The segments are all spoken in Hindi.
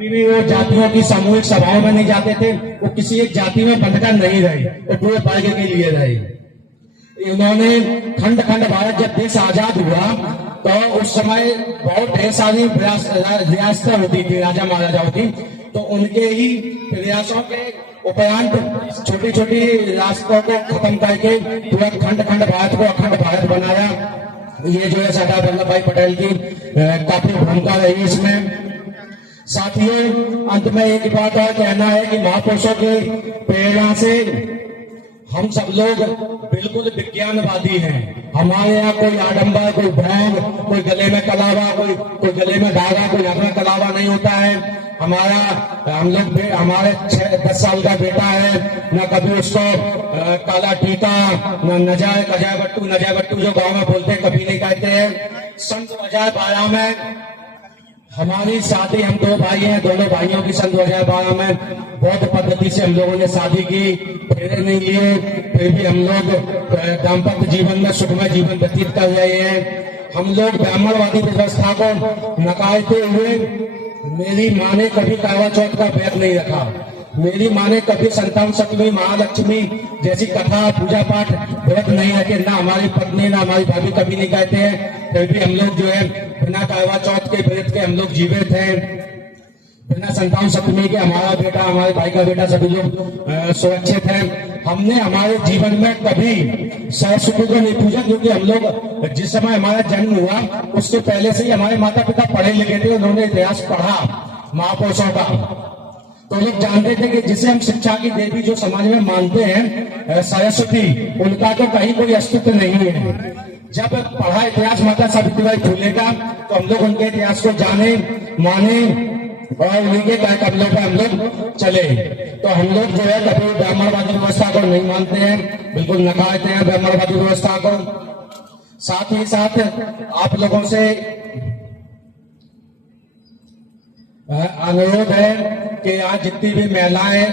कभी भी वो जातियों की सामूहिक सभाओं में नहीं जाते थे। वो किसी एक जाति में बंधकर नहीं रहे, वो पूरे वर्ग के लिए रहे। इन्होंने खंड खंड भारत जब देश आजाद हुआ तो उस समय बहुत ढेर सारी रियासतें होती थी, राजा महाराजाओं की। तो उनके ही प्रयासों के उपरांत छोटी छोटी रियासतों को खत्म करके पूरा खंड खंड भारत को अखंड भारत बनाया। ये जो है सरदार वल्लभ भाई पटेल की काफी भूमिका रही इसमें। साथियों, अंत में एक बात और कहना है कि महापुरुषों की प्रेरणा से हम सब लोग बिल्कुल विज्ञानवादी हैं। हमारे यहाँ कोई आडंबर, कोई भोग, कोई गले में कलावा, कोई गले में धागा, कोई हाथ में कलावा नहीं होता है। हमारे 10 साल का बेटा है, न कभी उसको काला टीका, न नजाय बट्टू जो गांव में बोलते हैं कभी नहीं कहते हैं। सन 2012 में हमारी शादी, हम 2 भाई हैं, दोनों भाइयों की सन 2012 में बौद्ध पद्धति से हम लोगों ने शादी की, फेरे नहीं लिए, फिर भी हम लोग दाम्पत्य जीवन में सुखमय जीवन व्यतीत कर रहे हैं। हम लोग ब्राह्मणवादी व्यवस्था को नकारते हुए, मेरी माँ ने कभी करवा चौथ का व्रत नहीं रखा। मेरी माँ ने कभी संतान सप्तमी, महालक्ष्मी जैसी कथा पूजा पाठ व्रत नहीं रखे। ना हमारी पत्नी ना हमारी भाभी कभी नहीं कहते हैं। फिर भी हम लोग जो है बिना करवा चौथ के व्रत के हम लोग जीवित हैं। बिना संतान सप्तमी के हमारा बेटा, हमारे भाई का बेटा, सभी लोग सुरक्षित हैं। हमने हमारे जीवन में कभी सरस्वती को नहीं पूजा, क्योंकि हम लोग जिस समय हमारा जन्म हुआ उसके पहले से ही हमारे माता पिता पढ़े लिखे थे। उन्होंने इतिहास पढ़ा महापुरुषों का, तो लोग जानते थे कि जिसे हम शिक्षा की देवी जो समाज में मानते हैं सरस्वती, उनका तो कहीं कोई अस्तित्व नहीं है। जब पढ़ा इतिहास माता सावित्रीबाई फुले का, तो हम लोग उनके इतिहास को जाने, माने और उन्हीं के कदमों पर हम लोग चले। तो हम लोग जो है कभी ब्राह्मणवादी व्यवस्था को नहीं मानते हैं, बिल्कुल नकारते हैं ब्राह्मणवादी व्यवस्था को। साथ ही साथ आप लोगों से अनुरोध है कि आज जितनी भी महिलाएं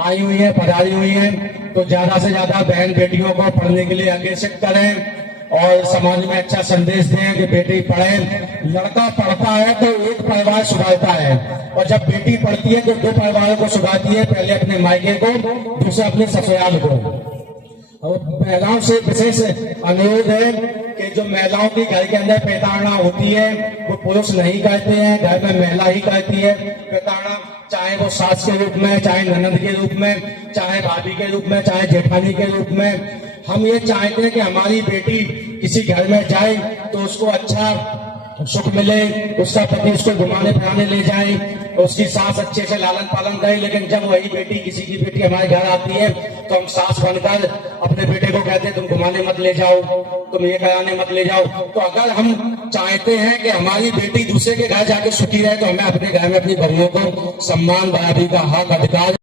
आई हुई हैं, पधारी हुई हैं, तो ज्यादा से ज्यादा बहन बेटियों को पढ़ने के लिए अग्रेसित करें और समाज में अच्छा संदेश दें कि बेटी पढ़े। लड़का पढ़ता है तो एक परिवार सुधारता है, और जब बेटी पढ़ती है तो 2 परिवारों को सुधारती है, पहले अपने मायके को, दूसरा अपने ससुराल को। और महिलाओं से विशेष अनुरोध है कि जो महिलाओं की घर के अंदर प्रताड़ना होती है वो पुरुष नहीं करते हैं, घर में महिला ही करती है प्रताड़ना, चाहे वो सास के रूप में, चाहे ननद के रूप में, चाहे भाभी के रूप में, चाहे जेठानी के रूप में। हम ये चाहते हैं कि हमारी बेटी किसी घर में जाए तो उसको अच्छा सुख मिले, उसका पति उसको घुमाने फिराने ले जाए, उसकी सास अच्छे से लालन पालन करे। लेकिन जब वही बेटी, किसी की बेटी हमारे घर आती है तो हम सास बनकर अपने बेटे को कहते हैं तुम घुमाने मत ले जाओ, तुम ये कराने मत ले जाओ। तो अगर हम चाहते हैं कि हमारी बेटी दूसरे के घर जाके सुखी रहे, तो हमें अपने घर में अपनी बहुओं को सम्मान, बराबरी का हक, अधिकार